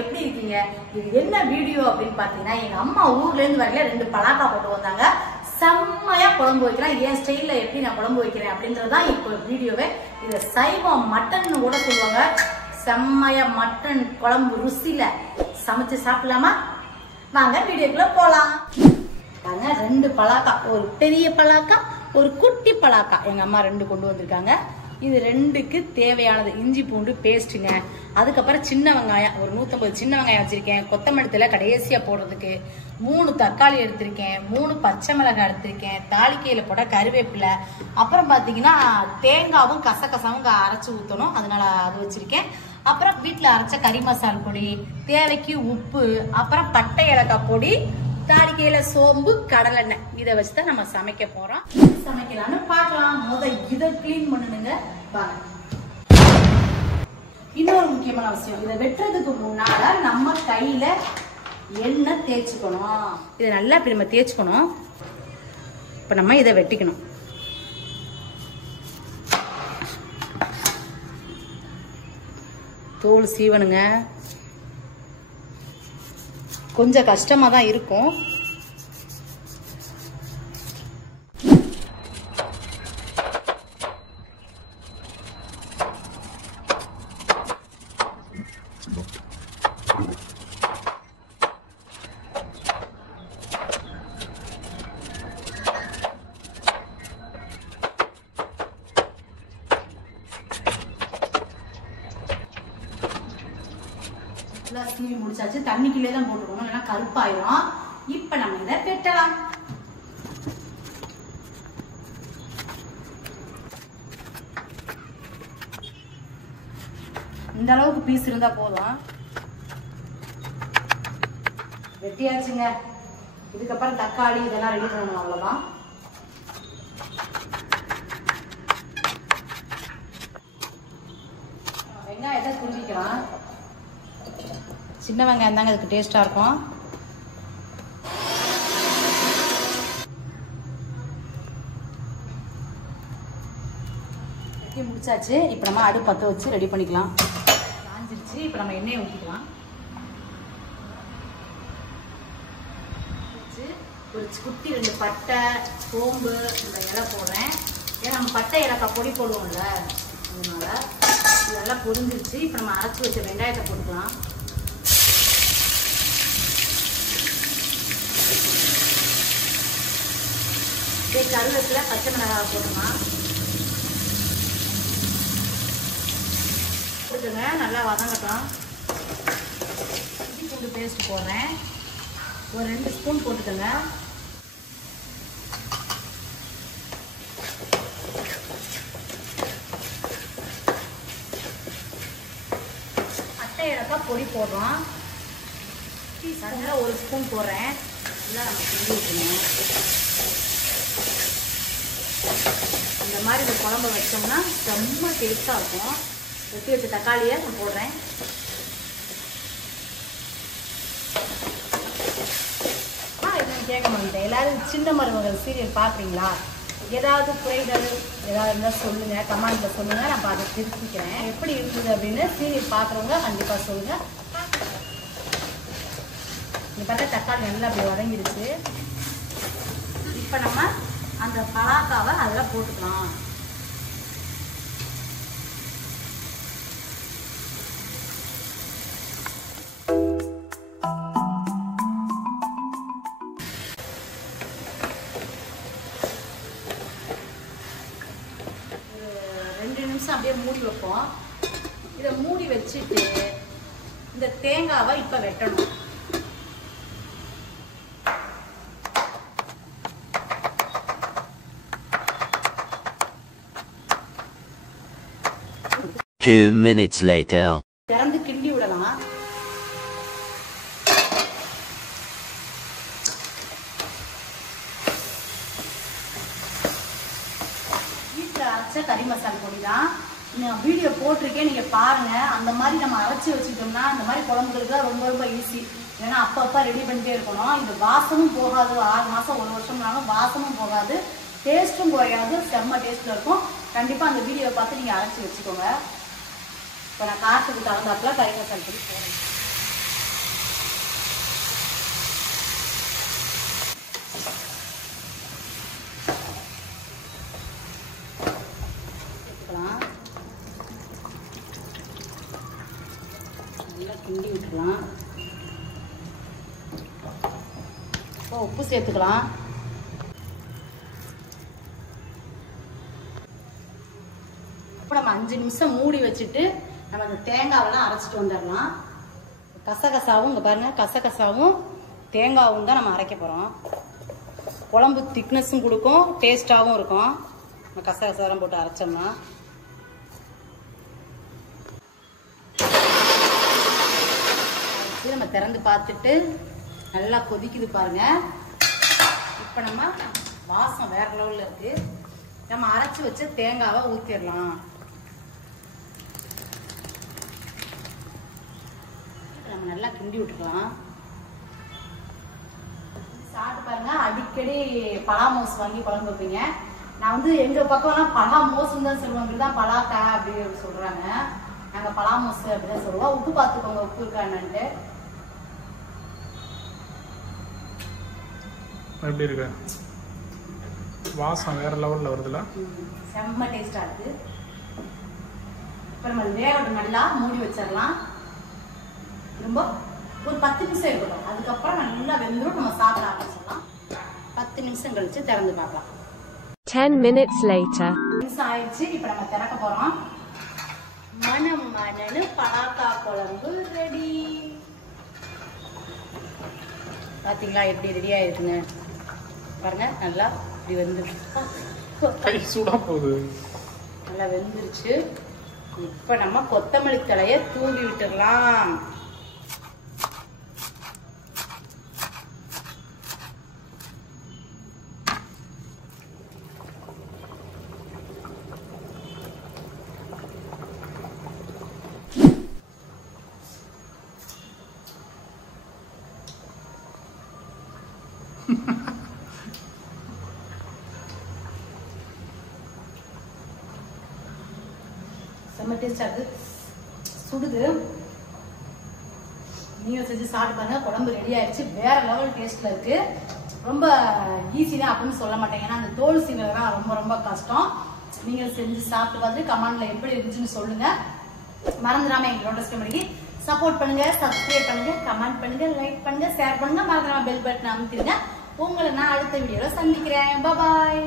எப்படி இருக்கீங்க? இது என்ன வீடியோ அப்படின்னு பாத்தீங்கன்னா, எங்க அம்மா ஊர்ல இருந்து வரல 2 பலாக்கா போட்டு வந்தாங்க. செம்மையா குழம்பு வைக்கிறேன். என் ஸ்டைல்ல எப்படி நான் குழம்பு வைக்கிறேன் அப்படின்றதுதான் இப்போ வீடியோவே. இது சைவம் மட்டன் கூட சொல்லுவாங்க. செம்மையா மட்டன் குழம்பு ருசியில சமைச்சு சாப்பிடலாமா? வாங்க வீடியோக்குள்ள போலாம். பாருங்க, 2 பலாக்கா, ஒரு பெரிய பலாக்கா, ஒரு குட்டி பலாக்கா எங்க அம்மா 2 கொண்டு வந்திருக்காங்க. இது 2க்கு தேவையானது இஞ்சி பூண்டு பேஸ்ட்டுங்க. அதுக்கப்புறம் சின்ன வெங்காயம், ஒரு 150 சின்ன வெங்காயம் வச்சிருக்கேன். கொத்தமல்லி தழை கடைசியா போடுறதுக்கு 3 தக்காளி எடுத்திருக்கேன். 3 பச்சை மிளகாய் எடுத்திருக்கேன். தாளிக்கையில போட கருவேப்பிலை. அப்புறம் பாத்தீங்கன்னா தேங்காவும் கசகசாவும் அரைச்சு ஊற்றணும், அதனால அது வச்சிருக்கேன். அப்புறம் வீட்டுல அரைச்ச கறி மசால் பொடி, தேவைக்கு உப்பு, அப்புறம் பட்டை ஏலக்காய் பொடி, தாளிக்கையில சோம்பு, கடலெண்ணெய். இதை வச்சுதான் நம்ம சமைக்க போறோம். சமைக்கலாம்னு பார்க்கலாம். இதை கிளீன் பண்ணணுங்க. பாருங்க, இன்னொரு முக்கியமான விஷயம், இதை வெட்டுறதுக்கு முன்னால நம்ம கையில எண்ணெய் தேய்ச்சிக்கணும். இதை நல்லா இப்படி நம்ம தேய்ச்சிக்கணும். இப்ப நம்ம இதை வெட்டிக்கணும். தோல் சீவனுங்க. கொஞ்சம் கஷ்டமா தான் இருக்கும். சீவி முடிச்சாச்சு. தண்ணிக்குள்ளே தான் போட்டுக்கணும், இல்லைன்னா கருப்பாயிரும். இப்ப நம்ம இதை வெட்டலாம். இந்த அளவுக்கு பீஸ் இருந்தா போதும். வெட்டியாச்சுங்க. இதுக்கப்புறம் தக்காளி இதெல்லாம் ரெடி பண்ணணும், அவ்வளவுதான். வெங்காயத்தை புரிஞ்சிக்கலாம். சின்ன வெங்காயம் தாங்க அதுக்கு டேஸ்டா இருக்கும். வெட்டி முடிச்சாச்சு. இப்போ நம்ம அடுப்பு பற்ற வச்சு ரெடி பண்ணிக்கலாம். காஞ்சிருச்சு. இப்போ நம்ம எண்ணெயை ஊற்றிக்கலாம். ஒரு குட்டி 2 பட்டை, சோம்பு, இந்த இலை போடுறேன். ஏன்னா நம்ம பட்டை ஏலக்காய் பொடி போடுவோம்ல, அதனால இதெல்லாம் பொரிஞ்சிருச்சு. இப்போ நம்ம அரைச்சி வச்ச வெங்காயத்தை போட்டுக்கலாம். கருவேப்பிலை, பச்சை மிளகாய் போட்டுக்கலாம். போட்டுங்க, நல்லா வதங்கட்டும். இஞ்சி பூண்டு பேஸ்ட் போடுறேன். ஒரு 2 ஸ்பூன் போட்டுக்கோங்க. பட்டை ஏலக்காய் பொடி போடுறோம். ஒரு ஸ்பூன் போடுறேன். நல்லா நம்ம கிண்டி விட்டுணும். இந்த மாதிரி இந்த குழம்பு வச்சோம்னா ரொம்ப டேஸ்டாக இருக்கும். வெட்டி வச்ச தக்காளியை நான் போடுறேன். இது கேட்க மாட்டேன். எல்லாரும் சின்ன மருமகள் சீரியல் பார்க்குறீங்களா? ஏதாவது குறைகள் ஏதாவது இருந்தால் சொல்லுங்கள், கமெண்ட்டில் சொல்லுங்கள். நான் அதை திருப்பிக்கிறேன். எப்படி இருக்குது அப்படின்னு சீரியல் பார்க்குறவங்க கண்டிப்பாக சொல்லுங்கள். இங்கே பார்த்தா தக்காளி நல்லா அப்படி வதங்கிடுச்சு. இப்போ நம்ம அந்த பலாக்காவை அதில் போட்டுக்கலாம். ஒரு 2 நிமிஷம் அப்படியே மூடி வைப்போம். இதை மூடி வச்சுட்டு இந்த தேங்காவை இப்போ வெட்டணும். Two minutes later. திறந்து கிண்டி விடலாம். வீட்டில் அரைச்ச கறி மசாலா பொடி தான். நான் வீடியோ போட்டிருக்கேன், நீங்க பாருங்க. அந்த மாதிரி நம்ம அரைச்சி வச்சுட்டோம்னா அந்த மாதிரி குழம்புகளுக்கு ரொம்ப ரொம்ப ஈஸி. ஏன்னா அப்பப்போ ரெடி பண்ணிட்டே இருக்கணும். இது வாசமும் போகாது. 6 மாசம் 1 வருஷம்னாலும் வாசமும் போகாது. டேஸ்ட்டும் குறையாது, செம்ம டேஸ்ட்ல இருக்கும். கண்டிப்பா அந்த வீடியோவை பார்த்து நீங்க அரைச்சி வச்சுக்கோங்க. இப்போ நான் காரத்துக்கு தகுந்தாப்புல கறி மசாலா பொடி போடுறேன். நல்லா கிண்டி விட்டுக்கலாம். இப்போ உப்பு சேர்த்துக்கலாம். இப்போ நம்ம 5 நிமிஷம் மூடி வச்சுட்டு நம்ம அந்த தேங்காவெல்லாம் அரைச்சிட்டு வந்துடலாம். கசகசாவும் இங்கே பாருங்க, கசகசாவும் தேங்காவும் தான் நம்ம அரைக்க போகிறோம். குழம்பு திக்னஸும் கொடுக்கும், டேஸ்டாகவும் இருக்கும். நம்ம கசகசாலாம் போட்டு அரைச்சோம்னா நம்ம திறந்து பார்த்துட்டு நல்லா கொதிக்குது பாருங்க. இப்போ நம்ம வாசம் வேற லெவலில் இருக்கு. நம்ம அரைச்சி வச்ச தேங்காவை ஊற்றிடலாம். நம்ம நல்லா கிண்டி விட்டுக்கலாம். சாப்பிட்டு பாருங்க. அடிக்கடி பலாமோஸ் வாங்கி குழம்பு வைப்பீங்க. நான் வந்து எங்க பக்கம்லாம் பலாமோஸ்ன்னு தான் சொல்லுவாங்க, தான் பலாக்காய் அப்படி சொல்றாங்க. நாங்க பலாமோஸ் அப்படிதான் சொல்லுவோம். உப்பு பார்த்துக்கோங்க, உப்பு இருக்கான்னு. எப்படி இருக்கு? வாசம் வேற லெவல்ல வருதுல, செம்ம டேஸ்டா இருக்கு. இப்போ நம்ம வேகட்டும், நல்லா மூடி வச்சிடலாம். ரொம்ப ஒரு 10 நிமிஷம் இருக்கட்டும். அதுக்கப்புறம் நல்லா வெந்துடும், நம்ம சாப்பிட ஆரம்பிச்சிடலாம். 10 நிமிஷம் கழிச்சு திறந்து பார்க்கலாம். 10 minutes later. நிமிஷம் ஆயிடுச்சு. இப்போ நம்ம திறக்க போறோம். மனம் மனனு பலாக்காய் குழம்பு ரெடி. பாத்தீங்களா எப்படி ரெடி ஆயிருக்குங்க பாருங்க. நல்லா இப்படி கை சூடா போகுது. நல்லா வெந்துருச்சு. இப்ப நம்ம கொத்தமல்லி தழையை தூவி விட்டுடலாம். செம்ம டேஸ்டா இருக்கு. சுடுது. நீங்க செஞ்சு சாப்பிட்டு பாருங்க. குழம்பு ரெடி ஆயிடுச்சு. வேற லெவல் டேஸ்ட்ல இருக்கு. ரொம்ப ஈஸி தான் அப்படின்னு சொல்ல மாட்டேங்க. ஏன்னா அந்த தோல் சீங்கிறதுலாம் ரொம்ப ரொம்ப கஷ்டம். நீங்க செஞ்சு சாப்பிட்டு பார்த்து கமெண்ட்ல எப்படி இருந்துச்சுன்னு சொல்லுங்க. மறந்துடாம எங்களோட ஸ்டோரிக்கு சப்போர்ட் பண்ணுங்க, சப்ஸ்கிரைப் பண்ணுங்க, கமெண்ட் பண்ணுங்க, லைக் பண்ணுங்க, ஷேர் பண்ணுங்க. மறந்துடாம பெல் பட்டன் அமுத்திடுங்க. உங்களை நான் அடுத்த வீடியோல சந்திக்கிறேன். பாய்.